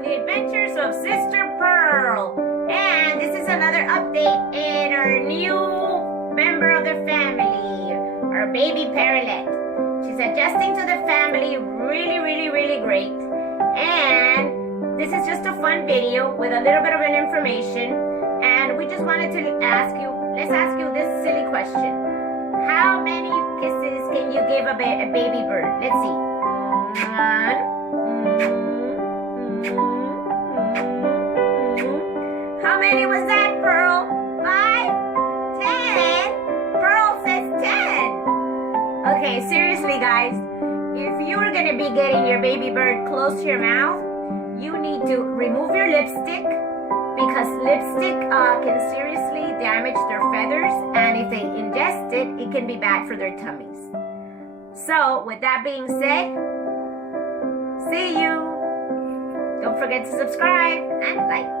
on the adventures of Sister Pearl. And this is another update in our new member of the family, our baby Parrotlet. She's adjusting to the family really great. And this is just a fun video with a little bit of an information. And we just wanted to ask you, let's ask you this silly question. How many kisses can you give a baby bird? Let's see. How many was that, Pearl? 5? 10? Pearl says 10. Okay, seriously, guys. If you are going to be getting your baby bird close to your mouth, you need to remove your lipstick, because lipstick can seriously damage their feathers, and if they ingest it, it can be bad for their tummies. So, with that being said, see you. Don't forget to subscribe and like.